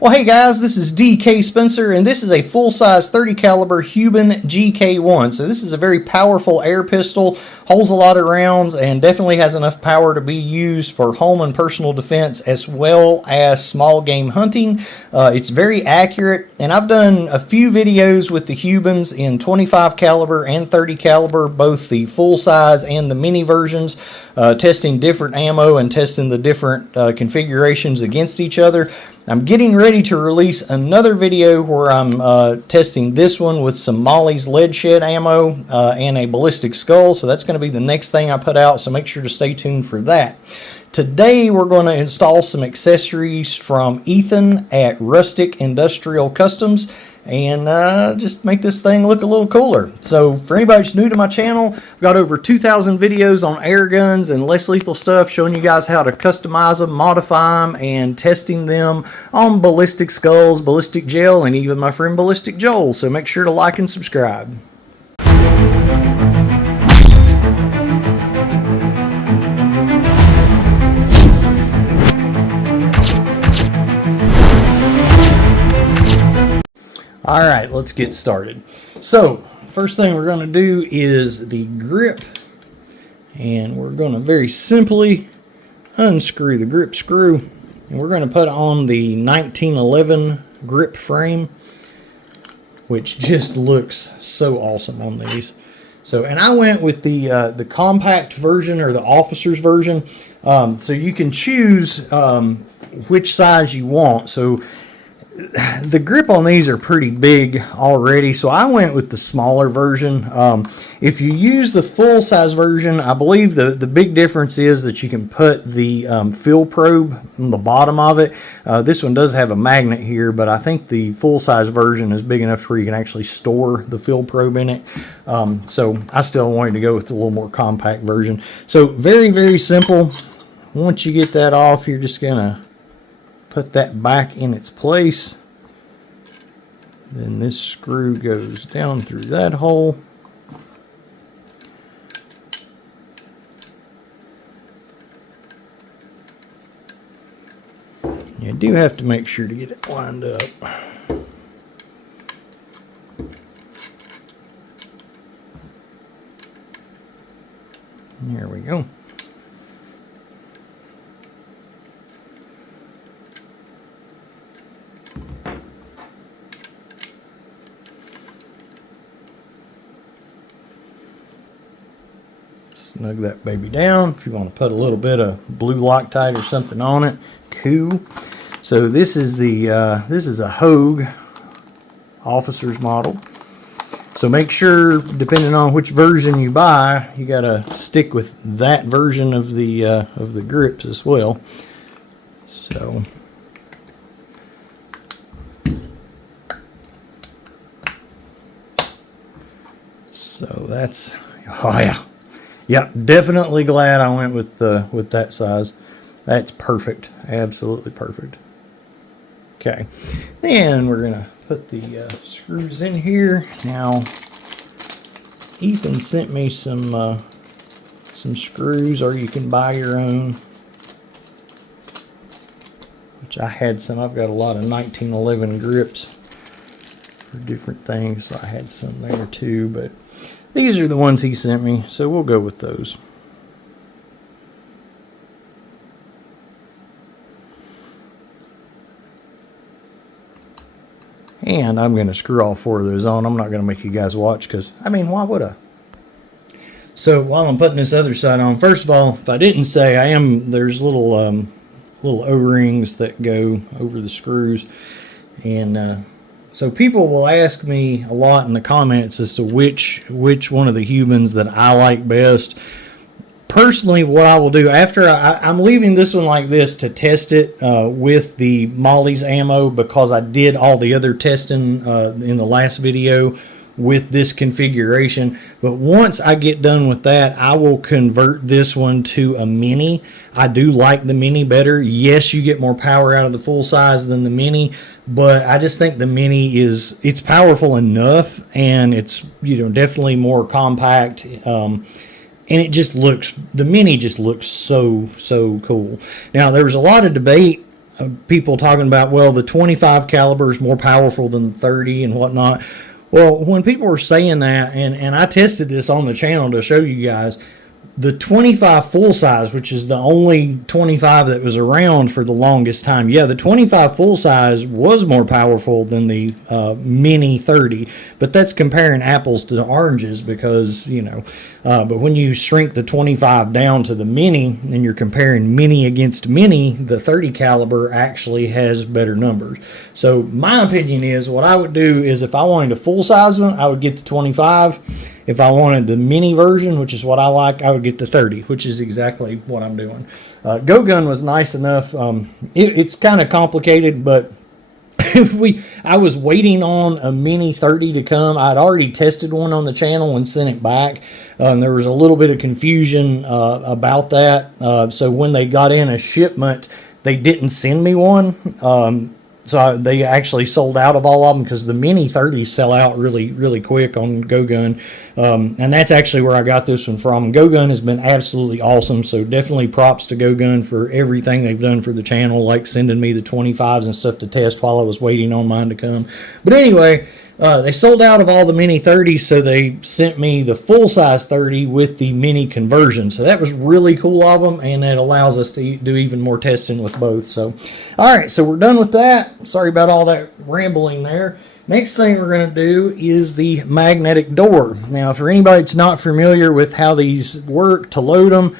Well, hey guys, this is DK Spencer, and this is a full-size 30 caliber Huben GK1. So this is a very powerful air pistol, holds a lot of rounds, and definitely has enough power to be used for home and personal defense as well as small game hunting. It's very accurate, and I've done a few videos with the Hubens in 25 caliber and 30 caliber, both the full-size and the mini versions, testing different ammo and testing the different configurations against each other. I'm getting ready to release another video where I'm testing this one with some Molly's lead shed ammo and a ballistic skull. So that's going to be the next thing I put out, so make sure to stay tuned for that. Today we're going to install some accessories from Ethan at Rustic Industrial Customs and just make this thing look a little cooler. So for anybody who's new to my channel, I've got over 2,000 videos on air guns and less lethal stuff, showing you guys how to customize them, modify them, and testing them on ballistic skulls, ballistic gel, and even my friend Ballistic Joel. So make sure to like and subscribe. Alright, let's get started. So, first thing we're going to do is the grip, and we're going to very simply unscrew the grip screw, and we're going to put on the 1911 grip frame, which just looks so awesome on these. So, and I went with the compact version, or the officer's version, so you can choose which size you want. So the grip on these are pretty big already, so I went with the smaller version. If you use the full size version, I believe the big difference is that you can put the fill probe on the bottom of it. This one does have a magnet here, but I think the full size version is big enough where you can actually store the fill probe in it. So I still wanted to go with the little more compact version. So very, very simple. Once you get that off, you're just gonna put that back in its place. Then this screw goes down through that hole. You do have to make sure to get it lined up. There we go. Snug that baby down. If you want to put a little bit of blue Loctite or something on it, cool. So this is a Hogue officer's model. So make sure, depending on which version you buy, you gotta stick with that version of the grips as well. So that's, oh yeah. Yeah, definitely glad I went with that size. That's perfect, absolutely perfect. Okay, then we're gonna put the screws in here. Now, Ethan sent me some screws, or you can buy your own. Which I had some. I've got a lot of 1911 grips for different things. So I had some there too, but these are the ones he sent me, so we'll go with those. And I'm going to screw all 4 of those on. I'm not going to make you guys watch because, I mean, why would I? So while I'm putting this other side on, first of all, if I didn't say, there's little O-rings that go over the screws, and so people will ask me a lot in the comments as to which one of the Hubens that I like best. Personally, what I will do after I'm leaving this one like this to test it with the Molly's ammo, because I did all the other testing in the last video with this configuration. But once I get done with that, I will convert this one to a mini. I do like the mini better. Yes, you get more power out of the full size than the mini, but I just think the mini it's powerful enough, and it's, you know, definitely more compact, and it just looks, the mini just looks so cool. Now, there was a lot of debate people talking about, well, the 25 caliber is more powerful than the 30 and whatnot. Well, when people were saying that, and I tested this on the channel to show you guys, the 25 full size, which is the only 25 that was around for the longest time, yeah, the 25 full size was more powerful than the mini 30, but that's comparing apples to oranges because, you know, but when you shrink the 25 down to the mini and you're comparing mini against mini, the 30 caliber actually has better numbers. So my opinion is, what I would do is, if I wanted a full size one, I would get the 25. If I wanted the mini version, which is what I like, I would get the 30, which is exactly what I'm doing. Go Gun was nice enough. It's kind of complicated, but I was waiting on a mini 30 to come. I'd already tested one on the channel and sent it back. And there was a little bit of confusion about that. So when they got in a shipment, they didn't send me one. So they actually sold out of all of them, because the mini 30s sell out really, really quick on Go Gun. And that's actually where I got this one from. Go Gun has been absolutely awesome. So definitely props to Go Gun for everything they've done for the channel, like sending me the 25s and stuff to test while I was waiting on mine to come. But anyway, they sold out of all the mini 30s, so they sent me the full size 30 with the mini conversion. So that was really cool of them, and it allows us to do even more testing with both. So, all right, so we're done with that. Sorry about all that rambling there. Next thing we're going to do is the magnetic door. Now, for anybody that's not familiar with how these work, to load them,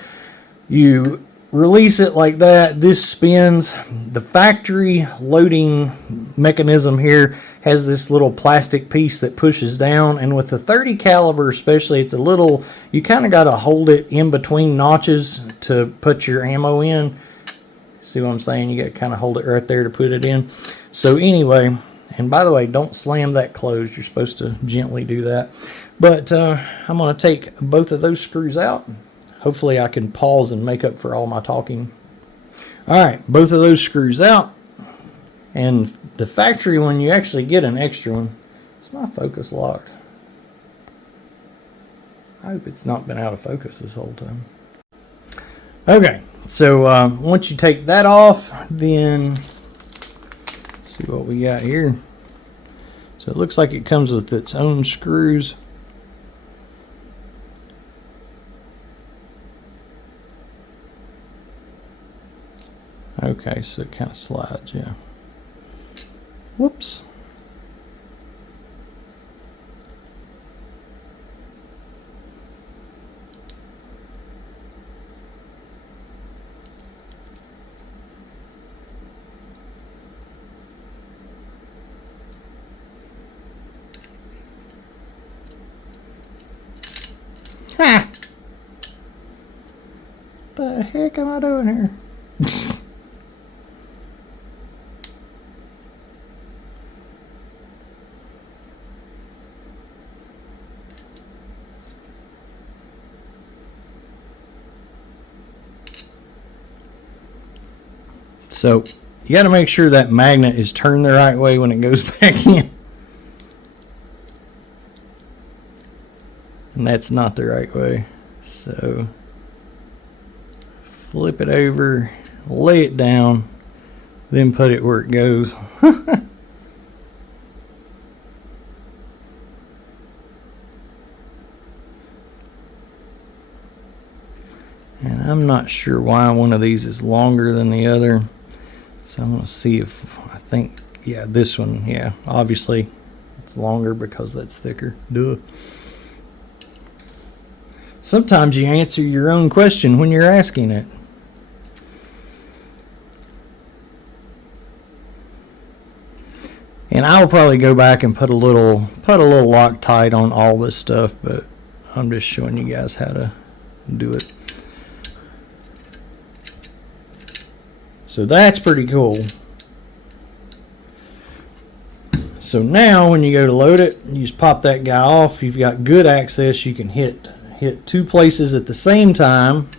you release it like that. This spins. The factory loading mechanism here has this little plastic piece that pushes down, and with the 30 caliber especially, it's a little, you kind of got to hold it in between notches to put your ammo in. See what I'm saying? You got to kind of hold it right there to put it in. So anyway, and by the way, don't slam that closed. You're supposed to gently do that. But I'm going to take both of those screws out. Hopefully I can pause and make up for all my talking. All right, both of those screws out. And the factory one, you actually get an extra one. Is my focus locked? I hope it's not been out of focus this whole time. Okay, so once you take that off, then let's see what we got here. So it looks like it comes with its own screws. Okay, so it kind of slides, yeah. Whoops. Ha! What the heck am I doing here? So you got to make sure that magnet is turned the right way when it goes back in. And that's not the right way. So flip it over, lay it down, then put it where it goes. And I'm not sure why one of these is longer than the other. So I'm going to see if, I think, yeah, this one, yeah, obviously it's longer because that's thicker. Duh. Sometimes you answer your own question when you're asking it. And I'll probably go back and put a little Loctite on all this stuff, but I'm just showing you guys how to do it. So that's pretty cool. So now when you go to load it, you just pop that guy off. You've got good access. You can hit two places at the same time,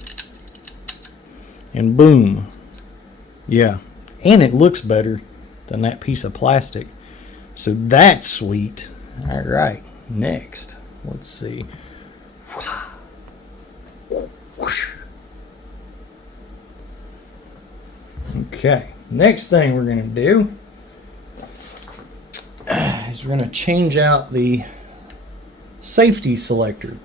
and boom. Yeah, and it looks better than that piece of plastic. So that's sweet. All right, next, let's see. Okay, Next thing we're going to do is we're going to change out the safety selector.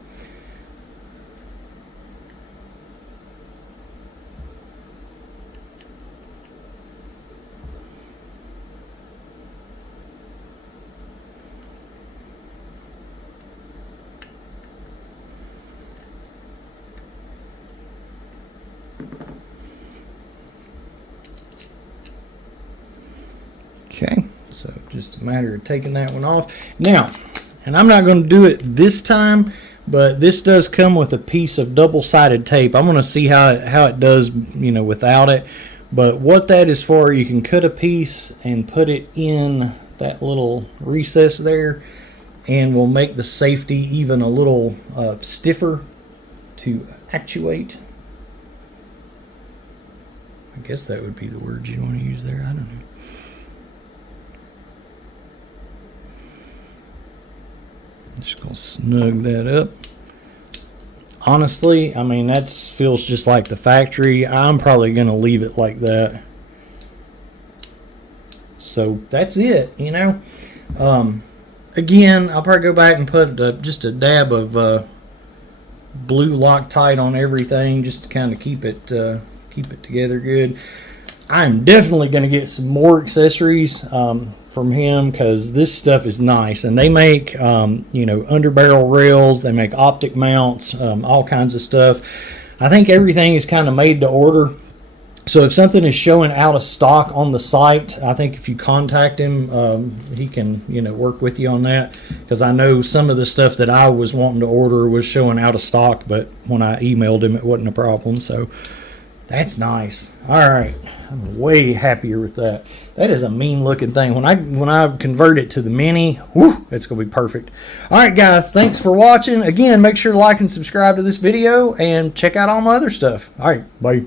Okay, so just a matter of taking that one off. Now, and I'm not going to do it this time, but this does come with a piece of double-sided tape. I'm going to see how it does, you know, without it. But what that is for, you can cut a piece and put it in that little recess there, and will make the safety even a little stiffer to actuate. I guess that would be the word you want to use there. I don't know. Just gonna snug that up. Honestly, I mean, that feels just like the factory. I'm probably gonna leave it like that. So that's it, you know. Again, I'll probably go back and put just a dab of blue Loctite on everything, just to kind of keep it together good. I'm definitely going to get some more accessories from him, because this stuff is nice, and they make you know, underbarrel rails, they make optic mounts, all kinds of stuff. I think everything is kind of made to order. So if something is showing out of stock on the site, I think if you contact him, he can, you know, work with you on that, because I know some of the stuff that I was wanting to order was showing out of stock, but when I emailed him, it wasn't a problem. So that's nice. All right, I'm way happier with that. That is a mean looking thing. When I convert it to the Mini, whoo, it's gonna be perfect. All right, guys, thanks for watching. Again, make sure to like and subscribe to this video, and check out all my other stuff. All right, bye.